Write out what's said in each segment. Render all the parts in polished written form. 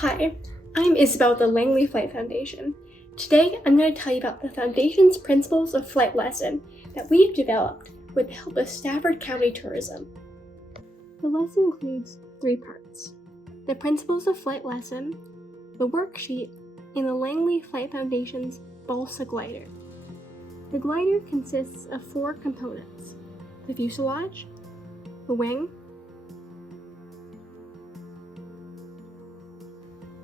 Hi, I'm Isabel with the Langley Flight Foundation. Today, I'm going to tell you about the Foundation's Principles of Flight lesson that we've developed with the help of Stafford County Tourism. The lesson includes 3 parts: the Principles of Flight lesson, the worksheet, and the Langley Flight Foundation's Balsa glider. The glider consists of 4 components: the fuselage, the wing,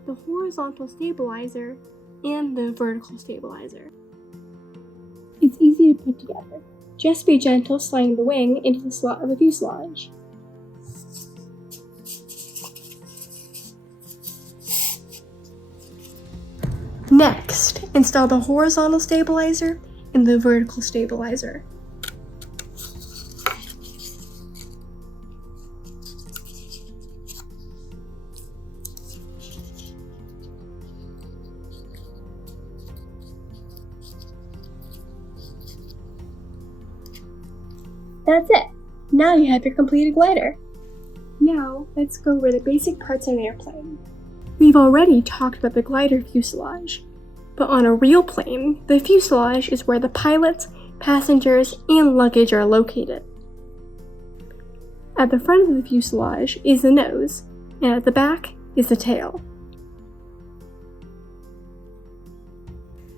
the horizontal stabilizer, and the vertical stabilizer. It's easy to put together. Just be gentle sliding the wing into the slot of the fuselage. Next, install the horizontal stabilizer and the vertical stabilizer. That's it! Now you have your completed glider. Now, let's go over the basic parts of an airplane. We've already talked about the glider fuselage, but on a real plane, the fuselage is where the pilots, passengers, and luggage are located. At the front of the fuselage is the nose, and at the back is the tail.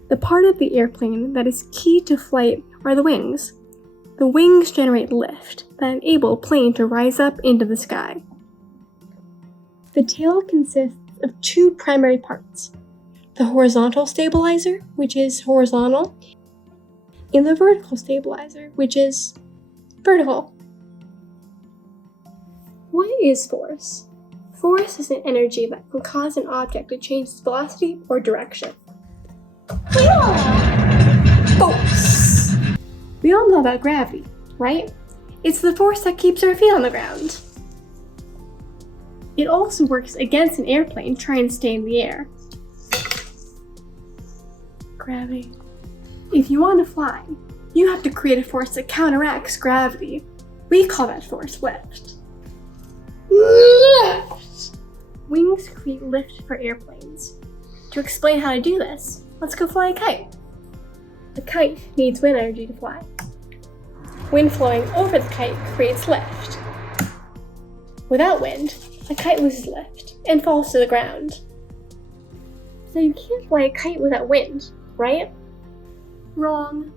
The part of the airplane that is key to flight are the wings. The wings generate lift that enable a plane to rise up into the sky. The tail consists of 2 primary parts: the horizontal stabilizer, which is horizontal, and the vertical stabilizer, which is vertical. What is force? Force is an energy that can cause an object to change its velocity or direction. Force! We all know about gravity, right? It's the force that keeps our feet on the ground. It also works against an airplane trying to stay in the air. Gravity. If you want to fly, you have to create a force that counteracts gravity. We call that force lift. Lift! Wings create lift for airplanes. To explain how to do this, let's go fly a kite. The kite needs wind energy to fly. Wind flowing over the kite creates lift. Without wind, a kite loses lift and falls to the ground. So you can't fly a kite without wind, right? Wrong.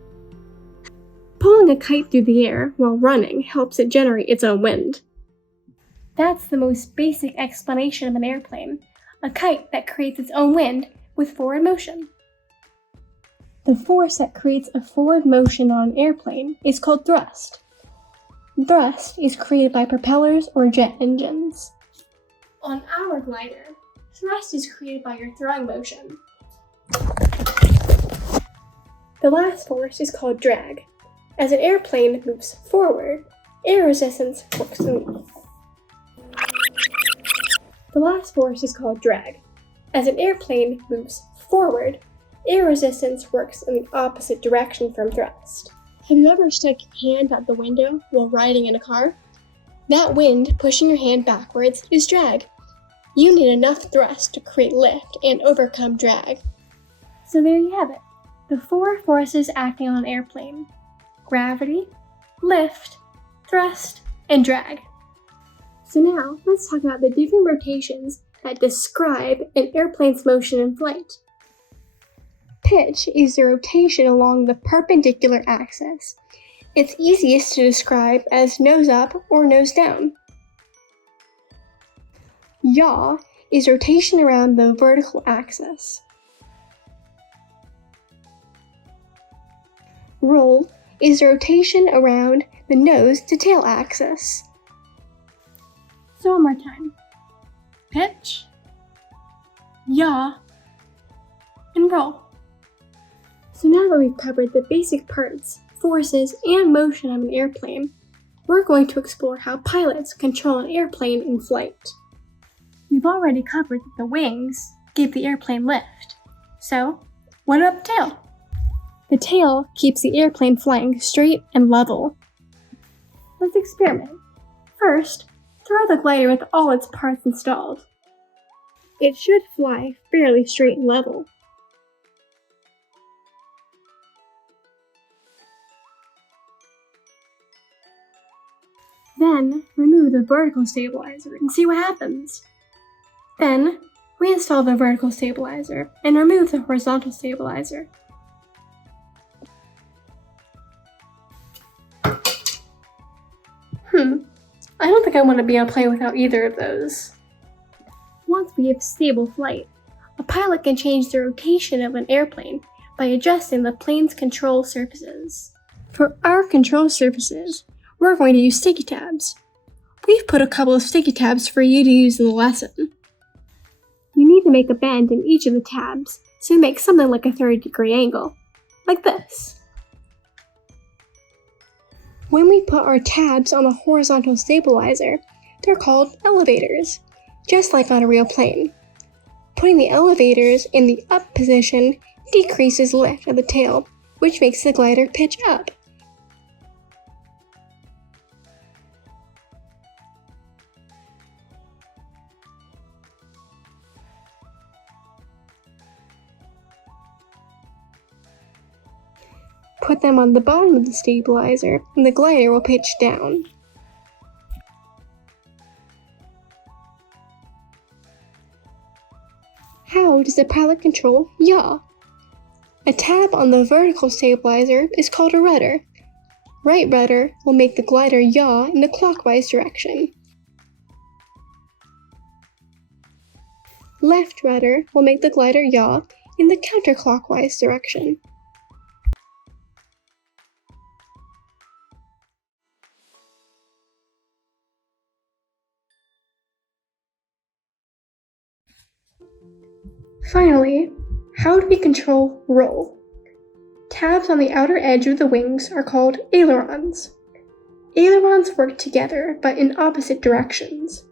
Pulling a kite through the air while running helps it generate its own wind. That's the most basic explanation of an airplane: a kite that creates its own wind with forward motion. The force that creates a forward motion on an airplane is called thrust. Thrust is created by propellers or jet engines. On our glider, thrust is created by your throwing motion. The last force is called drag. As an airplane moves forward, air resistance works in The last force is called drag. As an airplane moves forward, air resistance works in the opposite direction from thrust. Have you ever stuck your hand out the window while riding in a car? That wind pushing your hand backwards is drag. You need enough thrust to create lift and overcome drag. So there you have it, the 4 forces acting on an airplane: gravity, lift, thrust, and drag. So now, let's talk about the different rotations that describe an airplane's motion in flight. Pitch is the rotation along the perpendicular axis. It's easiest to describe as nose up or nose down. Yaw is rotation around the vertical axis. Roll is rotation around the nose to tail axis. So one more time. Pitch, yaw, and roll. So now that we've covered the basic parts, forces, and motion of an airplane, we're going to explore how pilots control an airplane in flight. We've already covered that the wings give the airplane lift. So, what about the tail? The tail keeps the airplane flying straight and level. Let's experiment. First, throw the glider with all its parts installed. It should fly fairly straight and level. Then, remove the vertical stabilizer and see what happens. Then, reinstall the vertical stabilizer and remove the horizontal stabilizer. I don't think I want to be on a plane without either of those. Once we have stable flight, a pilot can change the rotation of an airplane by adjusting the plane's control surfaces. For our control surfaces, we're going to use sticky tabs. We've put a couple of sticky tabs for you to use in the lesson. You need to make a bend in each of the tabs, so you make something like a 30-degree angle, like this. When we put our tabs on a horizontal stabilizer, they're called elevators, just like on a real plane. Putting the elevators in the up position decreases lift of the tail, which makes the glider pitch up. Put them on the bottom of the stabilizer, and the glider will pitch down. How does the pilot control yaw? A tab on the vertical stabilizer is called a rudder. Right rudder will make the glider yaw in the clockwise direction. Left rudder will make the glider yaw in the counterclockwise direction. Finally, how do we control roll? Tabs on the outer edge of the wings are called ailerons. Ailerons work together, but in opposite directions.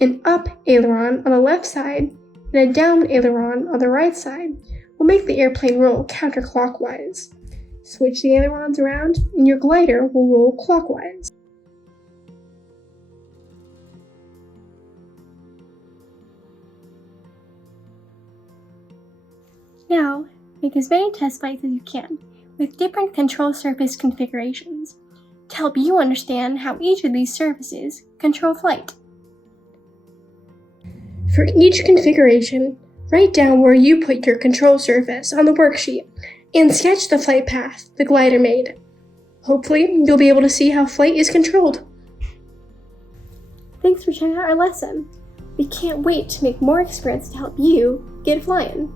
An up aileron on the left side and a down aileron on the right side will make the airplane roll counterclockwise. Switch the ailerons around and your glider will roll clockwise. Now, make as many test flights as you can with different control surface configurations to help you understand how each of these surfaces control flight. For each configuration, write down where you put your control surface on the worksheet and sketch the flight path the glider made. Hopefully, you'll be able to see how flight is controlled. Thanks for checking out our lesson. We can't wait to make more experiments to help you get flying.